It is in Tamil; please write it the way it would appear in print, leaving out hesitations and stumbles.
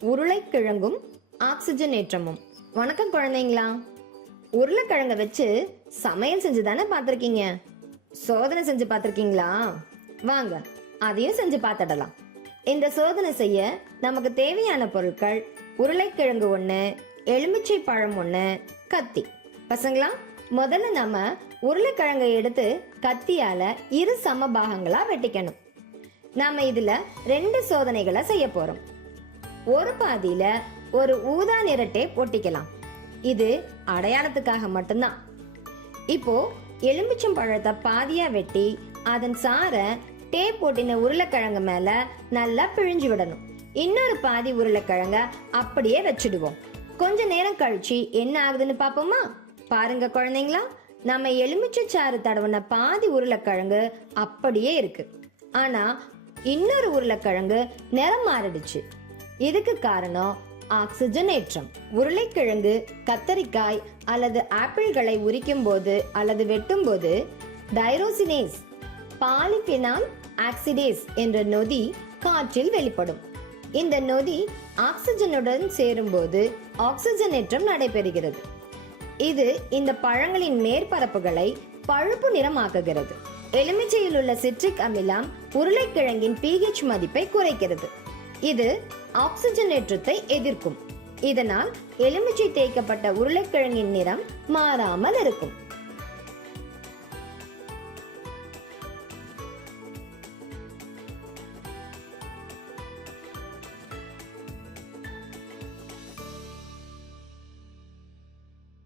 உருளைக்கிழங்கும் ஆக்சிஜனேற்றமும். வணக்கம் குழந்தைங்களா. உருளைக்கிழங்க வச்சு சமையல் செஞ்சு தானே பார்த்துருக்கீங்க. சோதனை செஞ்சு பார்த்துருக்கீங்களா? வாங்க அதையும் செஞ்சு பார்த்துடலாம். இந்த சோதனை செய்ய நமக்கு தேவையான பொருட்கள் உருளைக்கிழங்கு 1, எலுமிச்சை பழம் 1, கத்தி. பசங்களா, முதல்ல நம்ம உருளைக்கிழங்கை எடுத்து கத்தியால 2 சம பாகங்களா வெட்டிக்கணும். நாம இதுல 2 சோதனைகளை செய்ய போறோம். ஒரு பாதியில ஒரு ஊதா நிற டேப் ஒட்டிக்கலாம். இது அடையாளத்துக்காக மட்டும்தான். இப்போ எலுமிச்சம் பழத்தை பாதியா வெட்டி அதன் சார டேப் ஒட்டின உருளைக்கிழங்கு மேல நல்லா பிழிஞ்சு விடணும். இன்னொரு பாதி உருளைக்கிழங்க அப்படியே வச்சிடுவோம். கொஞ்ச நேரம் கழிச்சு என்ன ஆகுதுன்னு பாப்போமா? பாருங்க குழந்தைங்களா, நம்ம எலுமிச்சை சாறு தடவின பாதி உருளைக்கிழங்கு அப்படியே இருக்கு. ஆனா இன்னொரு உருளைக்கிழங்கு நிறம் மாறிடுச்சு. இதுக்கு காரணம் ஆக்சிஜனேற்றம். உருளைக்கிழங்கு, கத்தரிக்காய் அல்லது ஆப்பிள்களை உரிக்கும் போது அல்லது வெட்டும் போது டைரோசினேஸ், பாலிபினால் ஆக்சிடேஸ் என்ற நொதி காற்றில் வெளிப்படும். இந்த நொதி ஆக்சிஜனுடன் சேரும்போது ஆக்சிஜனேற்றம் நடைபெறுகிறது. இது இந்த பழங்களின் மேற்பரப்புகளை பழுப்பு நிறமாக்குகிறது. எலுமிச்சையில் உள்ள சிட்ரிக் அமிலம் உருளைக்கிழங்கின் pH மதிப்பை குறைக்கிறது. இது ஆக்சிஜனேற்றத்தை எதிர்க்கும். இதனால் எலுமிச்சை தேய்க்கப்பட்ட உருளைக்கிழங்கின் நிறம் மாறாமல் இருக்கும்.